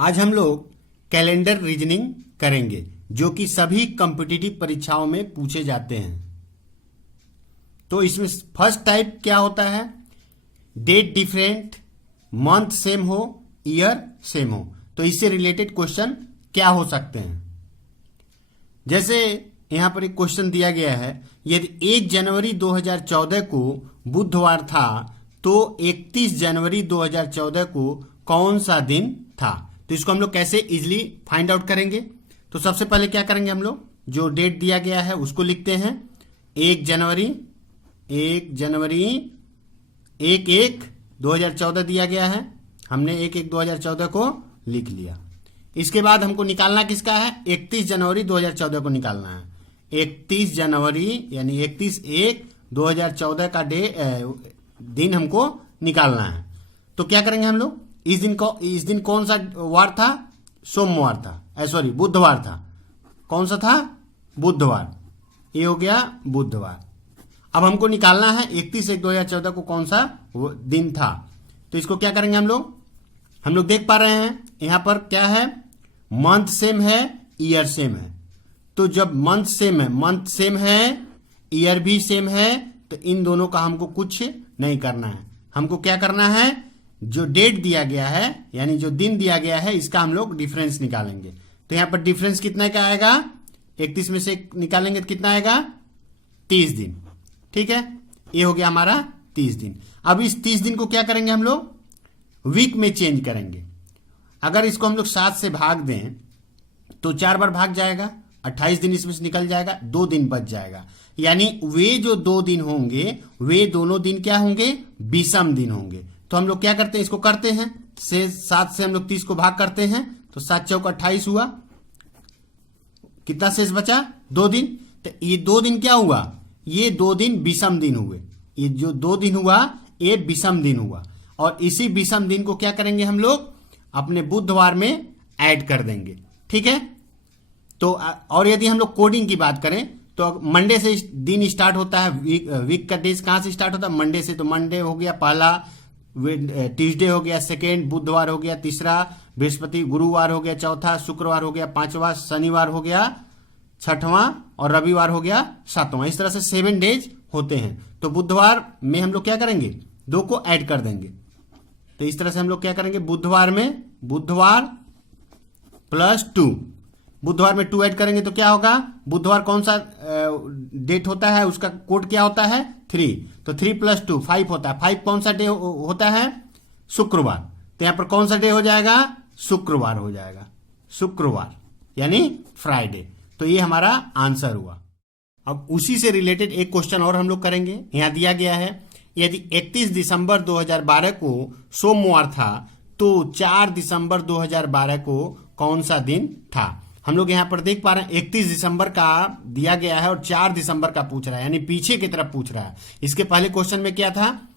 आज हम लोग कैलेंडर रीजनिंग करेंगे जो कि सभी कॉम्पिटिटिव परीक्षाओं में पूछे जाते हैं। तो इसमें फर्स्ट टाइप क्या होता है, डेट डिफरेंट, मंथ सेम हो, ईयर सेम हो। तो इससे रिलेटेड क्वेश्चन क्या हो सकते हैं, जैसे यहां पर एक क्वेश्चन दिया गया है, यदि 1 जनवरी 2014 को बुधवार था तो 31 जनवरी 2014 को कौन सा दिन था। तो इसको हम लोग कैसे इजिली फाइंड आउट करेंगे। तो सबसे पहले क्या करेंगे, हम लोग जो डेट दिया गया है उसको लिखते हैं 1 जनवरी 1/1/2014 दिया गया है, हमने 1/1/2014 को लिख लिया। इसके बाद हमको निकालना किसका है, 31 जनवरी 2014 को निकालना है। 31 जनवरी यानी 31/1/2014 का दिन हमको निकालना है। तो क्या करेंगे हम लोग, इस दिन कौन सा वार था, सोमवार था, सॉरी बुधवार था। कौन सा था, बुधवार। ये हो गया बुधवार। अब हमको निकालना है 31/1/2014 को कौन सा दिन था। तो इसको क्या करेंगे हम लोग देख पा रहे हैं यहां पर क्या है, मंथ सेम है, ईयर सेम है। तो जब मंथ सेम है, ईयर भी सेम है, तो इन दोनों का हमको कुछ नहीं करना है। हमको क्या करना है, जो डेट दिया गया है यानी जो दिन दिया गया है इसका हम लोग डिफरेंस निकालेंगे। तो यहां पर डिफरेंस कितना का आएगा, 31 में से निकालेंगे तो कितना आएगा, 30 दिन। ठीक है, ये हो गया हमारा 30 दिन। अब इस 30 दिन को क्या करेंगे, हम लोग वीक में चेंज करेंगे। अगर इसको हम लोग 7 से भाग दें तो 4 बार भाग जाएगा, 28 दिन इसमें से निकल जाएगा, 2 दिन बच जाएगा। यानी वे जो 2 दिन होंगे वे दोनों दिन क्या होंगे, विषम दिन होंगे। तो हम लोग क्या करते हैं, इसको करते हैं 7 से हम लोग 30 को भाग करते हैं, तो 7 चौक 28 हुआ। कितना शेष बचा, 2 दिन। तो ये 2 दिन क्या हुआ, ये 2 दिन विषम दिन हुए। ये जो 2 दिन हुआ ये विषम दिन हुआ, और इसी विषम दिन को क्या करेंगे, हम लोग अपने बुधवार में ऐड कर देंगे। ठीक है। तो और यदि हम लोग कोडिंग की बात करें तो मंडे से दिन स्टार्ट होता है, वीक का डेज कहां से स्टार्ट होता है, मंडे से। तो मंडे हो गया पहला, ट्यूसडे हो गया सेकेंड, बुधवार हो गया तीसरा, बृहस्पति गुरुवार हो गया चौथा, शुक्रवार हो गया पांचवा, शनिवार हो गया छठवां, और रविवार हो गया सातवां। इस तरह से 7 डेज होते हैं। तो बुधवार में हम लोग क्या करेंगे, 2 को ऐड कर देंगे। तो इस तरह से हम लोग क्या करेंगे, बुधवार प्लस 2, बुधवार में 2 ऐड करेंगे तो क्या होगा, बुधवार कौन सा डेट होता है, उसका कोड क्या होता है, 3। तो 3 + 2 5 होता है। 5 कौन सा डे होता है, शुक्रवार। तो यहां पर कौन सा डे हो जाएगा, शुक्रवार हो जाएगा, शुक्रवार यानी फ्राइडे। तो ये हमारा आंसर हुआ। अब उसी से रिलेटेड एक क्वेश्चन और हम लोग करेंगे। यहां दिया गया है, यदि 31 दिसंबर 2012 को सोमवार था तो 4 दिसंबर 2012 को कौन सा दिन था। हम लोग यहां पर देख पा रहे हैं 31 दिसंबर का दिया गया है और 4 दिसंबर का पूछ रहा है, यानी पीछे की तरफ पूछ रहा है। इसके पहले क्वेश्चन में क्या था,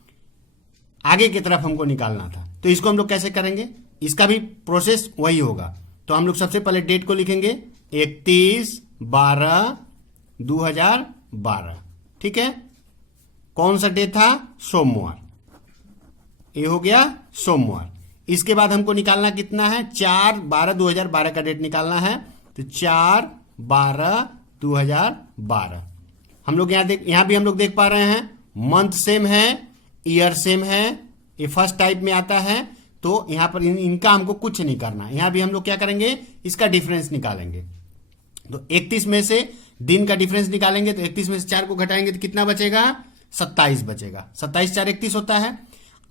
आगे की तरफ हमको निकालना था। तो इसको हम लोग कैसे करेंगे, इसका भी प्रोसेस वही होगा। तो हम लोग सबसे पहले डेट को लिखेंगे 31/12/2012। ठीक है, कौन सा डे था, सोमवार। ये हो गया सोमवार। इसके बाद हमको निकालना कितना है, 4/12/2012 का डेट निकालना है। तो 4/12/2012। हम लोग यहां भी हम लोग देख पा रहे हैं, मंथ सेम है, ईयर सेम है, ये फर्स्ट टाइप में आता है। तो यहां पर इनका हमको कुछ नहीं करना। यहां भी हम लोग क्या करेंगे, इसका डिफरेंस निकालेंगे। तो 31 में से दिन का डिफरेंस निकालेंगे, तो 31 में से 4 को घटाएंगे तो कितना बचेगा, 27 बचेगा। 27 4 31 होता है।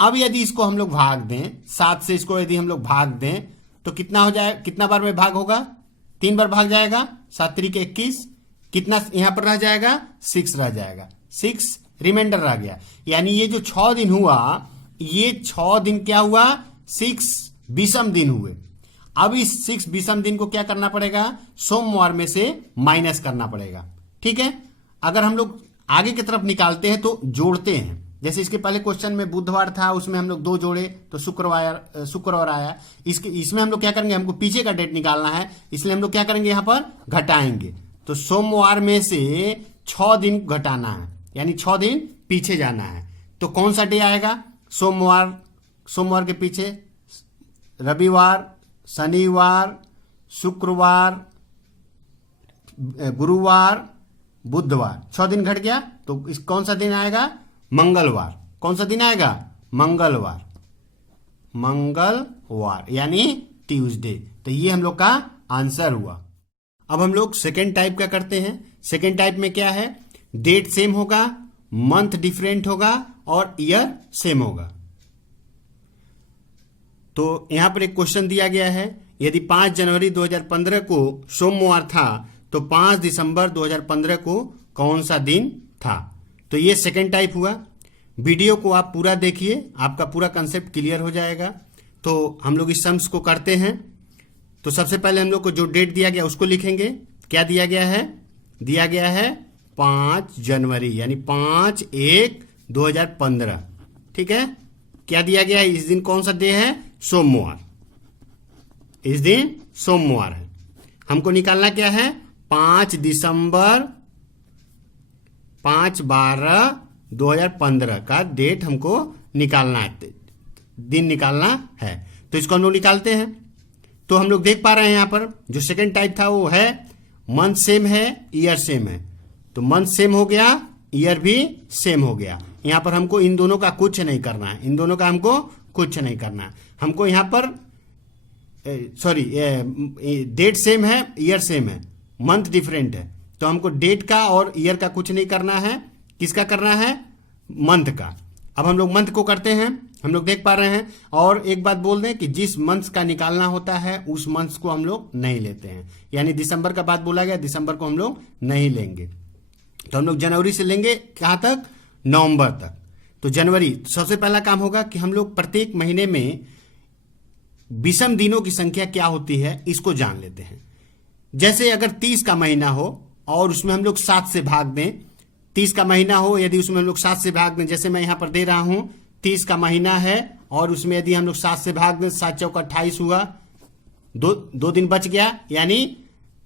अब यदि इसको हम लोग भाग दें, 7 से इसको यदि हम लोग भाग दें तो कितना हो जाए, कितना बार में भाग होगा, 3 बार भाग जाएगा। 7 3 21, कितना यहां पर रह जाएगा, 6 रह जाएगा, 6 रिमाइंडर रह गया। यानी ये जो 6 दिन हुआ, ये 6 दिन क्या हुआ, 6 विषम दिन हुए। अब इस 6 विषम दिन को क्या करना पड़ेगा, सोमवार में से माइनस करना पड़ेगा। ठीक है। अगर हम लोग आगे की तरफ निकालते हैं तो जोड़ते हैं। जैसे इसके पहले क्वेश्चन में बुधवार था, उसमें हम लोग 2 जोड़े तो शुक्रवार आया। इसमें हम लोग क्या करेंगे, हमको पीछे का डेट निकालना है, इसलिए हम लोग क्या करेंगे, यहां पर घटाएंगे। तो सोमवार में से 6 दिन घटाना है, यानी 6 दिन पीछे जाना है। तो कौन सा डे आएगा, सोमवार के पीछे रविवार, शनिवार, शुक्रवार, गुरुवार, बुधवार, 6 दिन घट गया तो इस कौन सा दिन आएगा? मंगलवार। कौन सा दिन आएगा? मंगलवार। मंगलवार यानी ट्यूसडे। तो ये हम लोग का आंसर हुआ। अब हम लोग सेकेंड टाइप का करते हैं। सेकेंड टाइप में क्या है? डेट सेम होगा, मंथ डिफरेंट होगा और ईयर सेम होगा। तो यहां पर एक क्वेश्चन दिया गया है, यदि 5 जनवरी 2015 को सोमवार था तो 5 दिसंबर 2015 को कौन सा दिन था? तो ये सेकेंड टाइप हुआ। वीडियो को आप पूरा देखिए, आपका पूरा कंसेप्ट क्लियर हो जाएगा। तो हम लोग इस सम्स को करते हैं। तो सबसे पहले हम लोग को जो डेट दिया गया उसको लिखेंगे। क्या दिया गया है? दिया गया है 5 जनवरी यानी 5/1/2015। ठीक है। क्या दिया गया है? इस दिन कौन सा डे है? सोमवार। इस दिन सोमवार है। हमको निकालना क्या है? 5 दिसंबर 5/12/2015 का डेट हमको निकालना है, दिन निकालना है। तो इसको हम लोग निकालते हैं। तो हम लोग देख पा रहे हैं यहां पर जो सेकेंड टाइप था वो है मंथ सेम है, ईयर सेम है। तो मंथ सेम हो गया, ईयर भी सेम हो गया। यहां पर हमको इन दोनों का कुछ नहीं करना है, इन दोनों का हमको कुछ नहीं करना है। हमको यहां पर डेट सेम है, ईयर सेम है, मंथ डिफरेंट है। तो हमको डेट का और ईयर का कुछ नहीं करना है। किसका करना है? मंथ का। अब हम लोग मंथ को करते हैं। हम लोग देख पा रहे हैं। और एक बात बोल दें कि जिस मंथ का निकालना होता है उस मंथ को हम लोग नहीं लेते हैं। यानी दिसंबर का बात बोला गया, दिसंबर को हम लोग नहीं लेंगे। तो हम लोग जनवरी से लेंगे कहां तक? नवंबर तक। तो जनवरी, सबसे पहला काम होगा कि हम लोग प्रत्येक महीने में विषम दिनों की संख्या क्या होती है इसको जान लेते हैं। जैसे अगर 30 का महीना हो और उसमें हम लोग 7 से भाग दें, 30 का महीना हो यदि उसमें हम लोग 7 से भाग दें, जैसे मैं यहां पर दे रहा हूं 30 का महीना है और उसमें यदि हम लोग 7 से भाग दें, 7 चौका 28 हुआ, दो दिन बच गया। यानी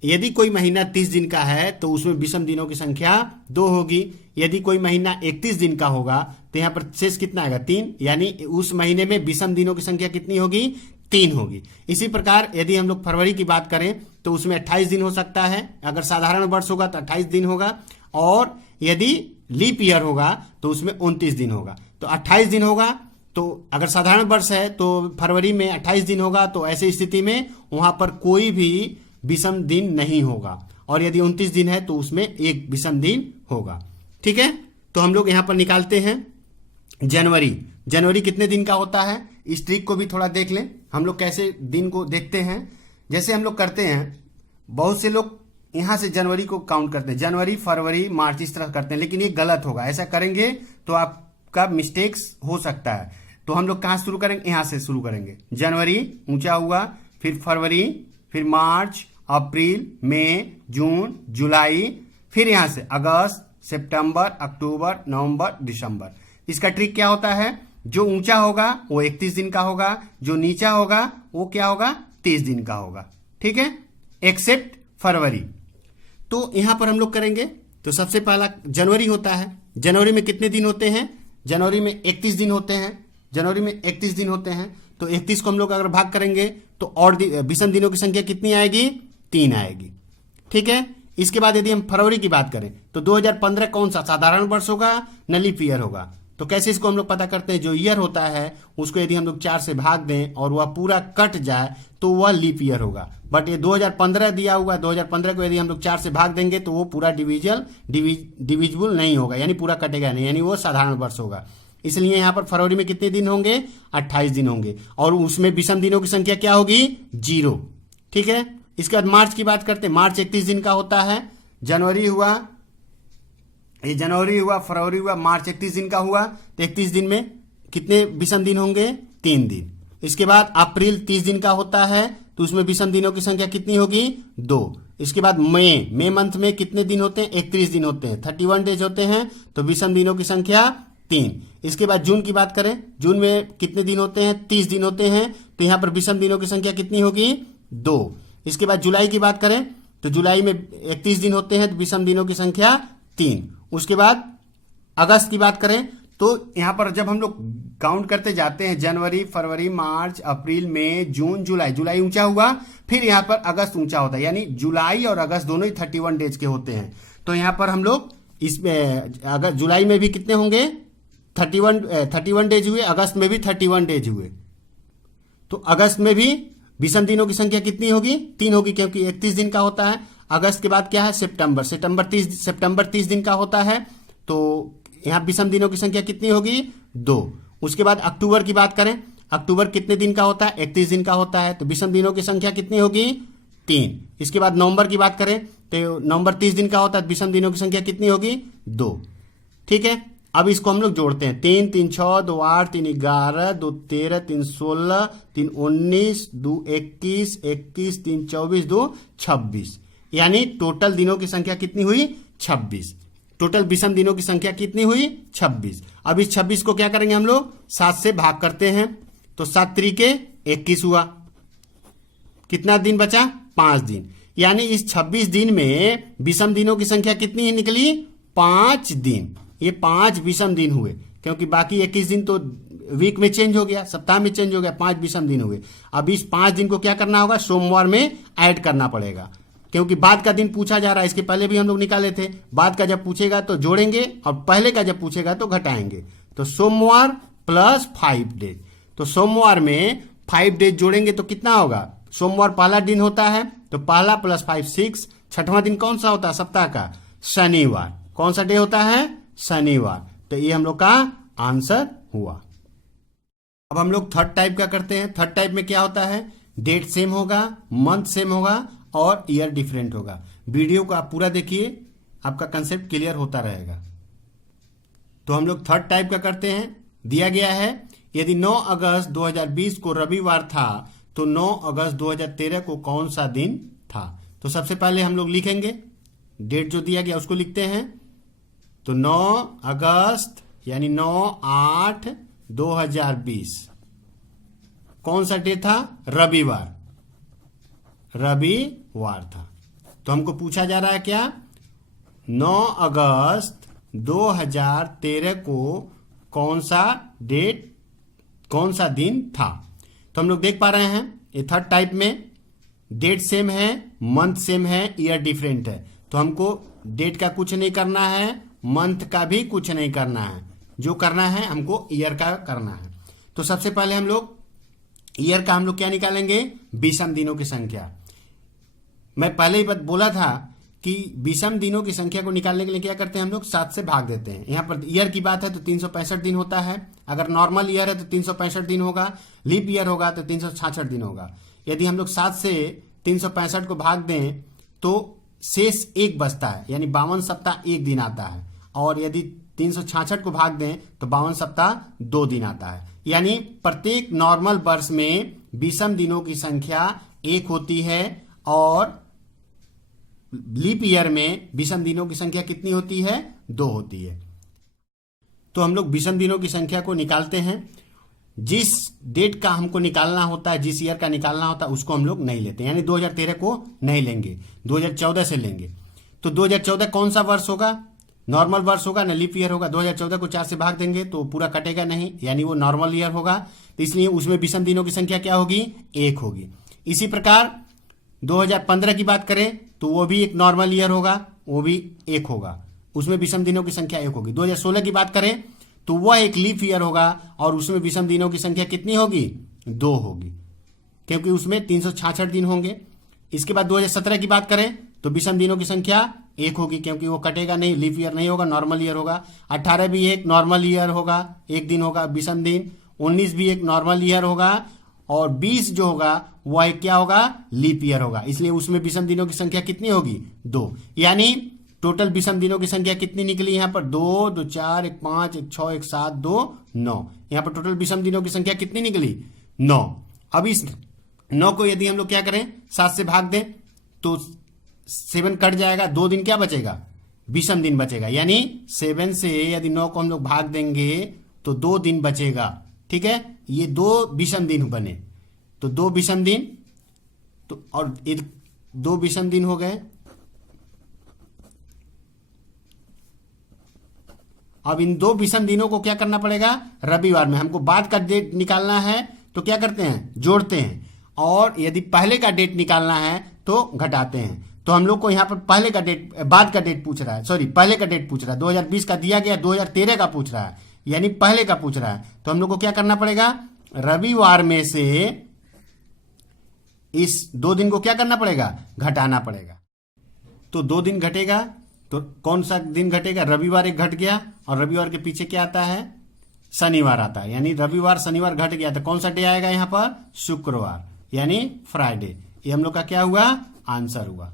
यदि कोई महीना 30 दिन का है तो उसमें विषम दिनों की संख्या 2 होगी। यदि कोई महीना 31 दिन का होगा तो यहां पर शेष कितना आएगा? 3। यानी उस महीने में विषम दिनों की संख्या कितनी होगी? 3 होगी। इसी प्रकार यदि हम लोग फरवरी की बात करें तो उसमें 28 दिन हो सकता है। अगर साधारण वर्ष होगा तो 28 दिन होगा और यदि लीप ईयर होगा तो उसमें 29 दिन होगा। तो 28 दिन होगा। तो अगर साधारण वर्ष है तो फरवरी में 28 दिन होगा। तो ऐसी स्थिति में वहां पर कोई भी विषम दिन नहीं होगा। और यदि 29 दिन है तो उसमें एक विषम दिन होगा। ठीक है। तो हम लोग यहां पर निकालते हैं जनवरी। जनवरी कितने दिन का होता है इस ट्रिक को भी थोड़ा देख लें। हम लोग कैसे दिन को देखते हैं। जैसे हम लोग करते हैं, बहुत से लोग यहां से जनवरी को काउंट करते हैं, जनवरी, फरवरी, मार्च इस तरह करते हैं, लेकिन ये गलत होगा। ऐसा करेंगे तो आपका मिस्टेक्स हो सकता है। तो हम लोग कहां शुरू करेंगे? यहां से शुरू करेंगे। जनवरी ऊंचा हुआ, फिर फरवरी, फिर मार्च, अप्रैल, मई, जून, जुलाई, फिर यहां से अगस्त, सितंबर, अक्टूबर, नवंबर, दिसंबर। इसका ट्रिक क्या होता है? जो ऊंचा होगा वो 31 दिन का होगा, जो नीचा होगा वो क्या होगा? 30 दिन का होगा। ठीक है, एक्सेप्ट फरवरी। तो यहां पर हम लोग करेंगे। तो सबसे पहला जनवरी होता है। जनवरी में कितने दिन होते हैं? जनवरी में 31 दिन होते हैं। जनवरी में 31 दिन होते हैं। तो 31 को हम लोग अगर भाग करेंगे तो और विषम दिनों की संख्या कितनी आएगी? 3 आएगी। ठीक है। इसके बाद यदि हम फरवरी की बात करें तो 2015 कौन सा साधारण वर्ष होगा न लीप ईयर होगा? तो कैसे इसको हम लोग पता करते हैं? जो ईयर होता है उसको यदि हम लोग 4 से भाग दें और वह पूरा कट जाए तो वह लीप ईयर होगा। बट ये 2015 दिया हुआ, 2015 को यदि हम लोग 4 से भाग देंगे तो वो पूरा डिविजिबल नहीं होगा, यानी पूरा कटेगा नहीं, यानी वो साधारण वर्ष होगा। इसलिए यहां पर फरवरी में कितने दिन होंगे? 28 दिन होंगे। और उसमें विषम दिनों की संख्या क्या होगी? 0। ठीक है। इसके बाद मार्च की बात करते हैं। मार्च 31 दिन का होता है। जनवरी हुआ, ये जनवरी हुआ, फरवरी हुआ, मार्च 31 दिन का हुआ। तो 31 दिन में कितने विषम दिन होंगे? 3 दिन। इसके बाद अप्रैल 30 दिन का होता है। तो उसमें विषम दिनों की संख्या कितनी होगी? 2। इसके बाद मई मंथ में कितने दिन होते हैं? 31 दिन होते हैं, 31 डेज होते हैं। तो विषम दिनों की संख्या 3। इसके बाद जून की बात करें, जून में कितने दिन होते हैं? 30 दिन होते हैं। तो यहां पर विषम दिनों की संख्या कितनी होगी? 2। इसके बाद जुलाई की बात करें तो जुलाई में 31 दिन होते हैं। तो विषम दिनों की संख्या 3। उसके बाद अगस्त की बात करें तो यहाँ पर जब हम लोग काउंट करते जाते हैं, जनवरी, फरवरी, मार्च, अप्रैल, मई, जून, जुलाई, जुलाई ऊंचा हुआ, फिर यहाँ पर अगस्त ऊंचा होता है, यानी जुलाई और अगस्त दोनों ही 31 डेज के होते हैं। तो यहाँ पर हम लोग इसमें अगर जुलाई में भी कितने होंगे, 31 डेज हुए, अगस्त में भी 31 डेज हुए। तो अगस्त में भी विषम दिनों की संख्या कितनी होगी, 3 होगी, क्योंकि 31 दिन का होता है। अगस्त के बाद क्या है, सितंबर, सितंबर 30 दिन का होता है, तो यहाँ विषम दिनों की संख्या कितनी होगी, 2। उसके बाद अक्टूबर की बात करें, अक्टूबर कितने दिन का होता है, 31 दिन का होता है, तो विषम दिनों की संख्या कितनी होगी, 3। इसके बाद नवंबर की बात करें तो नवंबर 30 दिन का होता है, विषम दिनों की संख्या कितनी होगी, 2। ठीक है, अब इसको हम लोग जोड़ते हैं, 3 3 6 2 8 3 11 2 13 3 16 3 19 2 21 21 3 24 2 26, यानी टोटल दिनों की संख्या कितनी हुई, 26। टोटल विषम दिनों की संख्या कितनी हुई, 26। अब इस 26 को क्या करेंगे हम लोग, 7 से भाग करते हैं, तो 7 त्रिके 21 हुआ। कितना दिन बचा, 5 दिन, यानी इस 26 दिन में विषम दिनों की संख्या कितनी निकली, 5 दिन। ये 5 विषम दिन हुए, क्योंकि बाकी 21 दिन तो वीक में चेंज हो गया, सप्ताह में चेंज हो गया, 5 विषम दिन हुए। अब इस 5 दिन को क्या करना होगा, सोमवार में ऐड करना पड़ेगा, क्योंकि बाद का दिन पूछा जा रहा है। इसके पहले भी हम लोग निकाले थे, बाद का जब पूछेगा तो जोड़ेंगे और पहले का जब पूछेगा तो घटाएंगे। तो सोमवार प्लस 5 डेज, तो सोमवार में 5 डेज जोड़ेंगे तो कितना होगा, सोमवार पहला दिन होता है, तो पहला प्लस 5 6। छठवां दिन कौन सा होता है सप्ताह का, शनिवार। कौन सा डे होता है, शनिवार। तो ये हम लोग का आंसर हुआ। अब हम लोग थर्ड टाइप का करते हैं। थर्ड टाइप में क्या होता है, डेट सेम होगा, मंथ सेम होगा और ईयर डिफरेंट होगा। वीडियो को आप पूरा देखिए, आपका कंसेप्ट क्लियर होता रहेगा। तो हम लोग थर्ड टाइप का करते हैं। दिया गया है, यदि 9 अगस्त 2020 को रविवार था तो 9 अगस्त 2013 को कौन सा दिन था। तो सबसे पहले हम लोग लिखेंगे, डेट जो दिया गया उसको लिखते हैं। तो 9 अगस्त यानी 9/8/2020 कौन सा डे था, रविवार, रविवार था। तो हमको पूछा जा रहा है क्या, 9 अगस्त 2013 को कौन सा डेट, कौन सा दिन था। तो हम लोग देख पा रहे हैं ये थर्ड टाइप में डेट सेम है, मंथ सेम है, ईयर डिफरेंट है। तो हमको डेट का कुछ नहीं करना है, मंथ का भी कुछ नहीं करना है, जो करना है हमको ईयर का करना है। तो सबसे पहले हम लोग ईयर का हम लोग क्या निकालेंगे, विषम दिनों की संख्या। मैं पहले ही बोला था कि विषम दिनों की संख्या को निकालने के लिए क्या करते हैं हम लोग, 7 से भाग देते हैं। यहाँ पर ईयर की बात है तो 365 दिन होता है। अगर नॉर्मल ईयर है तो 365 दिन होगा, लीप ईयर होगा तो 366 दिन होगा। यदि हम लोग 7 से 365 को भाग दें तो शेष 1 बचता है, यानी 52 सप्ताह 1 दिन आता है। और यदि 366 को भाग दें तो 52 सप्ताह 2 दिन आता है। यानी प्रत्येक नॉर्मल वर्ष में विषम दिनों की संख्या 1 होती है और लीप ईयर में विषम दिनों की संख्या कितनी होती है, 2 होती है। तो हम लोग विषम दिनों की संख्या को निकालते हैं। जिस डेट का हमको निकालना होता है, जिस ईयर का निकालना होता है उसको हम लोग नहीं लेते, यानी 2013 को नहीं लेंगे, 2014 से लेंगे। तो 2014 कौन सा वर्ष होगा, नॉर्मल वर्ष होगा ना, लीप ईयर होगा। 2014 को 4 से भाग देंगे तो पूरा कटेगा नहीं, यानी वो नॉर्मल ईयर होगा। तो इसलिए उसमें विषम दिनों की संख्या क्या होगी, 1 होगी। इसी प्रकार 2015 की बात करें तो वो भी एक नॉर्मल ईयर होगा, वो भी 1 होगा, उसमें विषम दिनों की संख्या 1 होगी। 2016 की बात करें तो वह एक लीप ईयर होगा और उसमें विषम दिनों की संख्या कितनी होगी, 2 होगी, क्योंकि उसमें 366 दिन होंगे। इसके बाद 2017 की बात करें तो विषम दिनों की संख्या 1 होगी, क्योंकि वो कटेगा नहीं, लीप ईयर नहीं होगा, नॉर्मल ईयर होगा। 18 भी एक नॉर्मल ईयर होगा, 1 दिन होगा विषम दिन। 19 भी एक नॉर्मल ईयर होगा और 20 जो होगा वह क्या होगा, लीप ईयर होगा। इसलिए उसमें विषम दिनों की संख्या कितनी होगी, 2। यानी टोटल विषम दिनों की संख्या कितनी निकली यहाँ पर, 2 2 4 1 5 1 6 1 7 2 9। यहाँ पर टोटल विषम दिनों की संख्या कितनी निकली, 9। अब इस 9 को यदि हम लोग क्या करें, 7 से भाग दें तो 7 कट जाएगा, 2 दिन क्या बचेगा, विषम दिन बचेगा। यानी 7 से यदि 9 को हम लोग भाग देंगे तो 2 दिन बचेगा। ठीक है, ये 2 विषम दिन बने, तो 2 विषम दिन, तो और 2 विषम दिन हो गए अब इन दो विषम दिनों को क्या करना पड़ेगा, रविवार में हमको बाद का डेट निकालना है तो क्या करते हैं, जोड़ते हैं, और यदि पहले का डेट निकालना है तो घटाते हैं। तो हम लोग को यहाँ पर पहले का डेट, बाद का डेट पूछ रहा है, सॉरी पहले का डेट पूछ रहा है, 2020 का दिया गया, 2013 का पूछ रहा है, यानी पहले का पूछ रहा है। तो हम लोग को क्या करना पड़ेगा, रविवार में से इस 2 दिन को क्या करना पड़ेगा, घटाना पड़ेगा। तो 2 दिन घटेगा, तो कौन सा दिन घटेगा, रविवार एक घट गया, और रविवार के पीछे क्या आता है, शनिवार आता है, यानी रविवार शनिवार घट गया तो कौन सा डे आएगा यहाँ पर, शुक्रवार, यानी फ्राइडे। ये हम लोग का क्या हुआ, आंसर हुआ।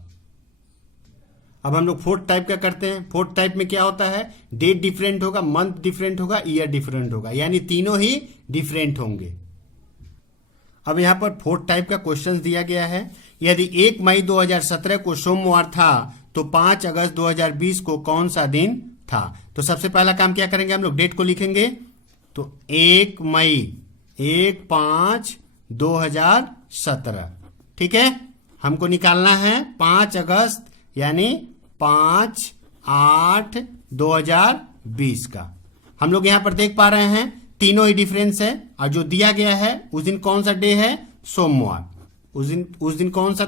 अब हम लोग फोर्थ टाइप का करते हैं। फोर्थ टाइप में क्या होता है, डेट डिफरेंट होगा, मंथ डिफरेंट होगा, ईयर डिफरेंट होगा, यानी तीनों ही डिफरेंट होंगे। अब यहां पर फोर्थ टाइप का क्वेश्चन दिया गया है, यदि 1 मई 2017 को सोमवार था तो 5 अगस्त 2020 को कौन सा दिन था। तो सबसे पहला काम क्या करेंगे, हम लोग डेट को लिखेंगे। तो 1 मई 1/5/2017, ठीक है। हमको निकालना है 5 अगस्त यानी 5/8/2020 का। हम लोग यहां पर देख पा रहे हैं तीनों ही डिफरेंस है, और जो दिया गया है उस दिन कौन सा डे है, सोमवार। उस दिन कौन सा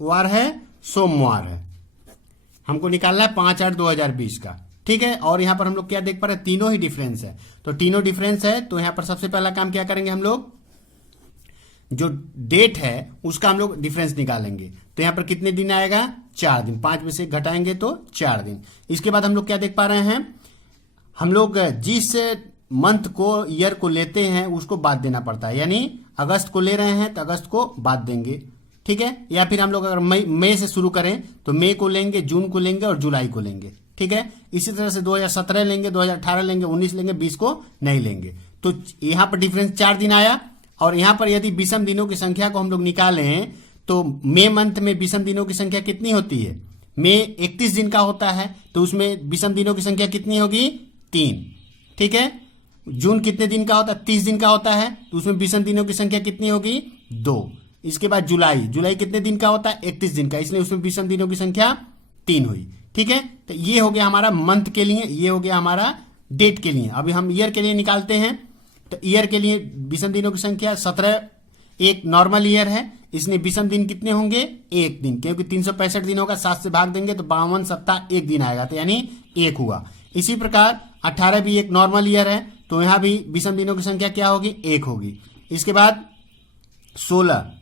वार है, सोमवार है। हमको निकालना है 5/8/2020 का, ठीक है। और यहां पर हम लोग क्या देख पा रहे हैं, तीनों ही डिफरेंस है। तो तीनों डिफरेंस है, तो यहां पर सबसे पहला काम क्या करेंगे, हम लोग जो डेट है उसका हम लोग डिफरेंस निकालेंगे। तो यहां पर कितने दिन आएगा, 4 दिन। 5 में से घटाएंगे तो 4 दिन। इसके बाद हम लोग क्या देख पा रहे हैं, हम लोग जिस मंथ को, ईयर को लेते हैं उसको बाद देना पड़ता है, यानी अगस्त को ले रहे हैं तो अगस्त को बाद देंगे, ठीक है। या फिर हम लोग अगर मई से शुरू करें तो मई को लेंगे, जून को लेंगे और जुलाई को लेंगे, ठीक है। इसी तरह से 2017 लेंगे, 2018 लेंगे, 19 लेंगे, 20 को नहीं लेंगे। तो यहां पर डिफरेंस 4 दिन आया। और यहां पर यदि विषम दिनों की संख्या को हम लोग निकालें तो मई मंथ में विषम दिनों की संख्या कितनी होती है, मई 31 दिन का होता है, तो उसमें विषम दिनों की संख्या कितनी होगी, 3, ठीक है। जून कितने दिन का होता है, 30 दिन का होता है, तो उसमें विषम दिनों की संख्या कितनी होगी, 2। इसके बाद जुलाई कितने दिन का होता है, 31 दिन का, इसलिए उसमें विषम दिनों की संख्या 3 हुई, ठीक है। तो ये हो गया हमारा मंथ के लिए, ये हो गया हमारा डेट के लिए। अभी हम ईयर के लिए निकालते हैं। तो ईयर के लिए विषम दिनों की संख्या 17, एक नॉर्मल ईयर है, इसमें विषम दिन कितने होंगे, 1 दिन, क्योंकि 365 दिन होगा, 7 से भाग देंगे तो 52 सप्ताह 1 दिन आएगा, तो यानी 1 हुआ। इसी प्रकार 18 भी एक नॉर्मल ईयर है, तो यहां भी विषम दिनों की संख्या क्या होगी, 1 होगी। इसके बाद 17,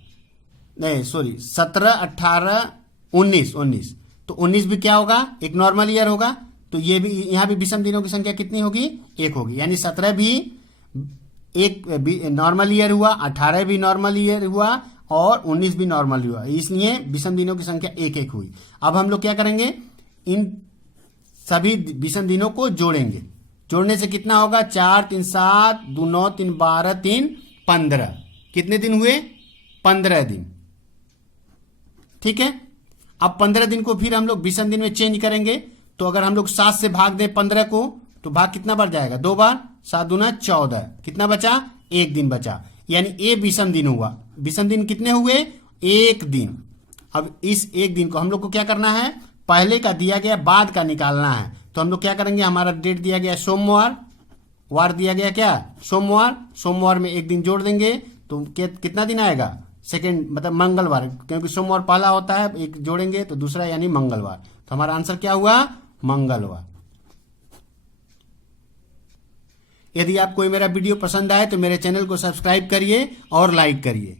18, 19, तो 19 भी क्या होगा, एक नॉर्मल ईयर होगा, तो ये भी यहां भी विषम दिनों की संख्या कितनी होगी, 1 होगी, यानी 17 भी एक नॉर्मल ईयर हुआ, 18 भी नॉर्मल ईयर हुआ और 19 भी नॉर्मल हुआ, इसलिए विषम दिनों की संख्या 1 हुई। अब हम लोग क्या करेंगे, इन सभी विषम दिनों को जोड़ेंगे। जोड़ने से कितना होगा, 4 3 7 2 9 3 12 3 15, कितने दिन हुए, 15 दिन, ठीक है। अब 15 दिन को फिर हम लोग विषम दिन में चेंज करेंगे। तो अगर हम लोग 7 से भाग दें 15 को तो भाग कितना बढ़ जाएगा, 2 बार, 7 दूना 14, कितना बचा, 1 दिन बचा, यानी ये विषम दिन हुआ। विषम दिन कितने हुए, 1 दिन। अब इस 1 दिन को हम लोग को क्या करना है, पहले का दिया गया बाद का निकालना है। तो हम लोग क्या करेंगे, हमारा डेट दिया गया सोमवार, वार दिया गया क्या, सोमवार में 1 दिन जोड़ देंगे तो कितना दिन आएगा, सेकेंड, मतलब मंगलवार, क्योंकि सोमवार पहला होता है, 1 जोड़ेंगे तो दूसरा यानी मंगलवार। तो हमारा आंसर क्या हुआ, मंगलवार। यदि आपको मेरा वीडियो पसंद आए तो मेरे चैनल को सब्सक्राइब करिए और लाइक करिए।